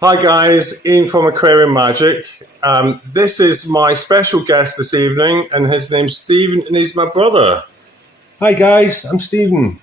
Hi guys, Ian from Aquariumagic. This is my special guest this evening, and his name's Stephen, and he's my brother. Hi guys, I'm Stephen.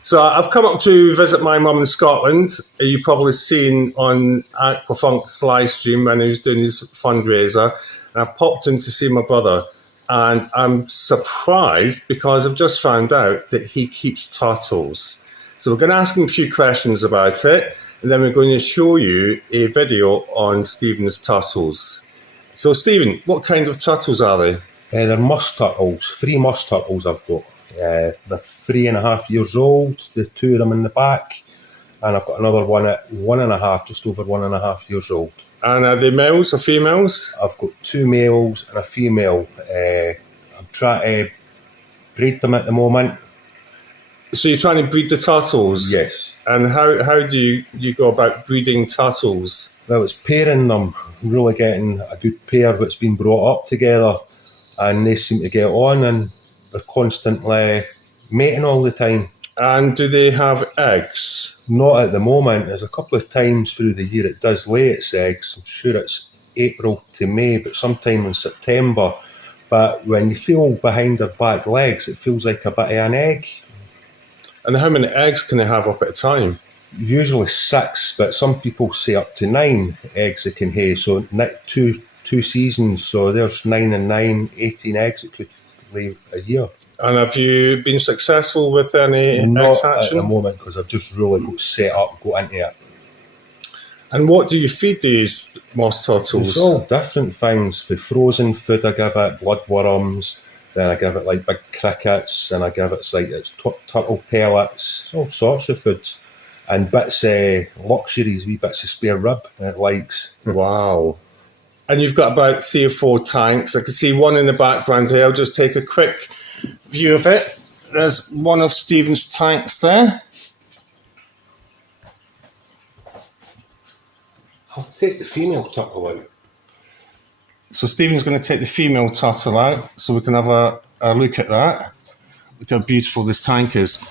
So I've come up to visit my mum in Scotland. You've probably seen on Aquafunk's live stream when he was doing his fundraiser, and I've popped in to see my brother. And I'm surprised because I've just found out that he keeps turtles. So we're going to ask him a few questions about it. And then we're going to show you a video on Stephen's turtles. So Stephen, what kind of turtles are they? They're musk turtles, 3 musk turtles I've got. They're 3.5 years old, the 2 of them in the back, and I've got another one at 1.5, just over 1.5 years old. And are they males or females? I've got 2 males and a female. I'm trying to breed them at the moment. So you're trying to breed the turtles? Yes. And how do you go about breeding turtles? Well, it's pairing them, really getting a good pair that's been brought up together, and they seem to get on, and they're constantly mating all the time. And do they have eggs? Not at the moment. There's a couple of times through the year it does lay its eggs. I'm sure it's April to May, but sometime in September. But when you feel behind their back legs, it feels like a bit of an egg. And how many eggs can they have up at a time? Usually 6, but some people say up to 9 eggs they can have. So two seasons, so there's 9 and 9, 18 eggs it could lay a year. And have you been successful with any egg Not hatching? at the moment, because I've just really got set up, got into it. And what do you feed these moss turtles? It's all different things. For frozen food I give it bloodworms, then I give it like big crickets, and I give it like it's turtle pellets, all sorts of foods, and bits of luxuries, wee bits of spare rib it likes. Wow. And you've got about 3 or 4 tanks. I can see one in the background here. I'll just take a quick view of it. There's one of Stephen's tanks there. I'll take the female turtle out. So Stephen's going to take the female turtle out so we can have a look at that. Look how beautiful this tank is.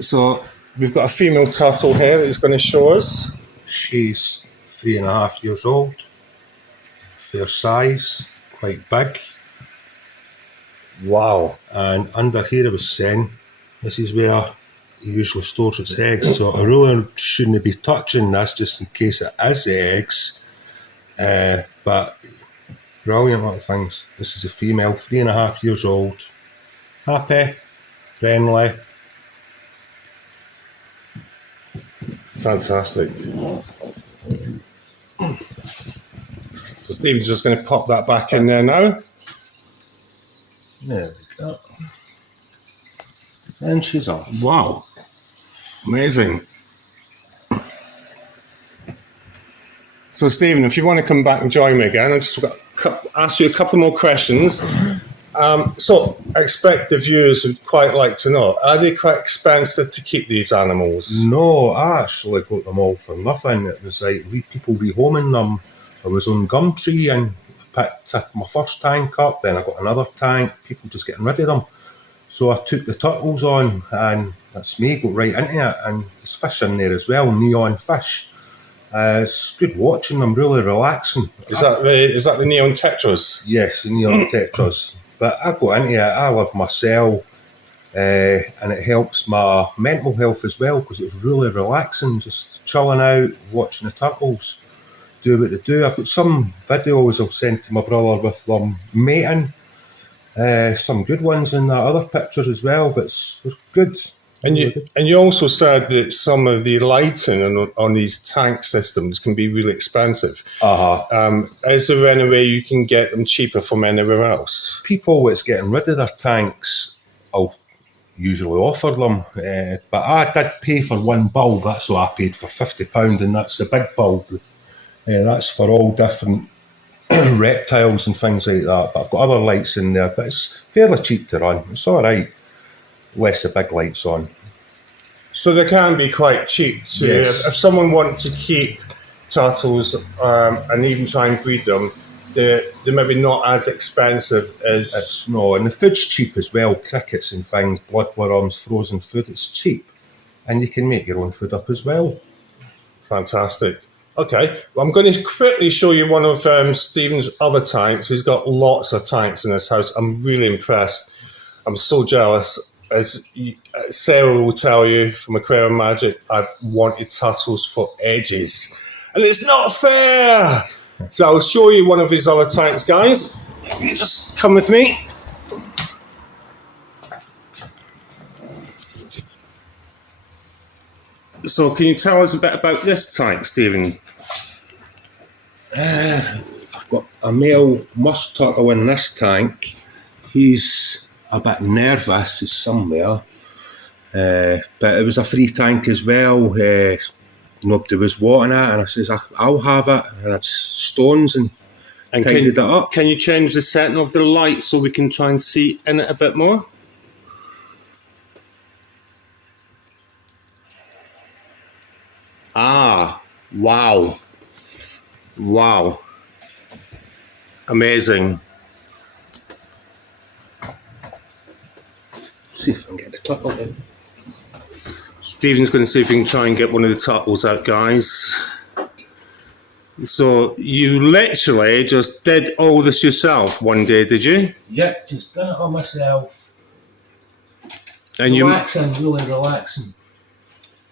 So we've got a female turtle here that he's going to show us. She's 3.5 years old, fair size, quite big. Wow. And under here I was saying, this is where he usually stores its eggs, so I really shouldn't be touching this just in case it is eggs. But brilliant little things. This is a female, 3.5 years old, happy, friendly. Fantastic. So Stephen's just going to pop that back in there now. There we go. And she's off. Wow. Amazing. So Stephen, if you want to come back and join me again, I've just got ask you a couple more questions. So I expect the viewers would quite like to know, are they quite expensive to keep these animals? No, I actually got them all for nothing. It was like people rehoming them. I was on Gumtree and picked my first tank up, then I got another tank, people just getting rid of them. So I took the turtles on, and that's me, got right into it, and there's fish in there as well, neon fish. It's good watching them, really relaxing. Is that the neon tetras? Yes, the neon tetras. But I got into it, I love myself, and it helps my mental health as well, because it's really relaxing, just chilling out, watching the turtles do what they do. I've got some videos I'll send to my brother with them mating, Some good ones in that other pictures as well, but they're good. And Really you good. and you also said that some of the lighting on these tank systems can be really expensive. Is there any way you can get them cheaper from anywhere else? People that's getting rid of their tanks, I'll usually offer them. But I did pay for one bulb. That's what I paid for, £50, and that's the big bulb. That's for all different reptiles and things like that. But I've got other lights in there, but it's fairly cheap to run. It's all right. Less the big lights on. So they can be quite cheap. So Yes. if someone wants to keep turtles and even try and breed them, they're maybe not as expensive as... It's no, and the food's cheap as well. Crickets and things, bloodworms, frozen food. It's cheap, and you can make your own food up as well. Fantastic. Okay, well, I'm going to quickly show you one of Stephen's other tanks. He's got lots of tanks in his house. I'm really impressed. I'm so jealous. As Sarah will tell you from Aquariumagic, I've wanted turtles for ages, and it's not fair. So I'll show you one of his other tanks, guys. If you just come with me. So can you tell us a bit about this tank, Stephen? I've got a male musk turtle in this tank. He's a bit nervous, he's somewhere. But it was a free tank as well. Nobody was wanting it, and I says, I'll have it. And it's stones and tidied it up. Can you change the setting of the light so we can try and see in it a bit more? Ah, wow. Wow. Amazing. See if I can get the turtle in. Stephen's going to see if he can try and get one of the turtles out, guys. So you literally just did all this yourself one day, did you? Yep, just done it on myself. And Relaxing, really relaxing.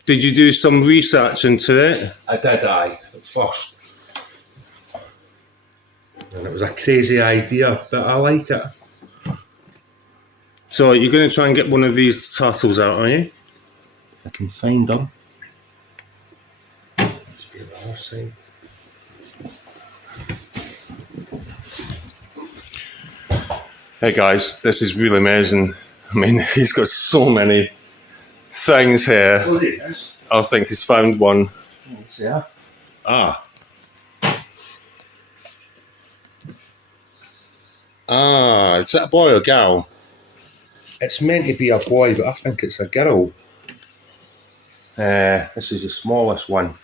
did you do some research into it? I did, at first. And it was a crazy idea, but I like it. So you're going to try and get one of these turtles out, are you? If I can find them. Let's be on the other side. Hey guys, this is really amazing. I mean, he's got so many things here. Oh, there it is. I think he's found one. It's there. Ah, is that a boy or gal? It's meant to be a boy, but I think it's a girl. This is the smallest one.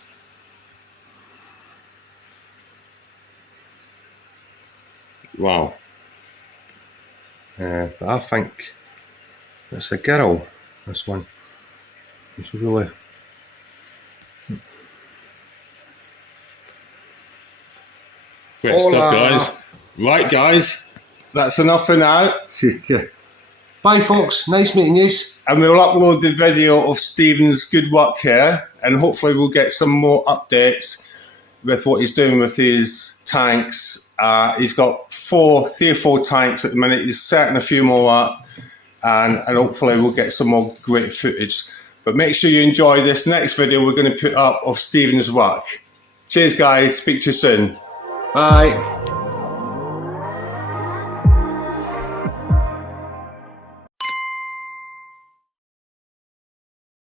Wow. But I think it's a girl, this one. It's really... Great stuff, guys. Right, guys, that's enough for now. Bye, folks. Nice meeting you. And we'll upload the video of Stephen's good work here, and hopefully we'll get some more updates with what he's doing with his tanks. He's got 3 or 4 tanks at the minute. He's setting a few more up, and hopefully we'll get some more great footage. But make sure you enjoy this next video we're going to put up of Stephen's work. Cheers, guys. Speak to you soon. Bye.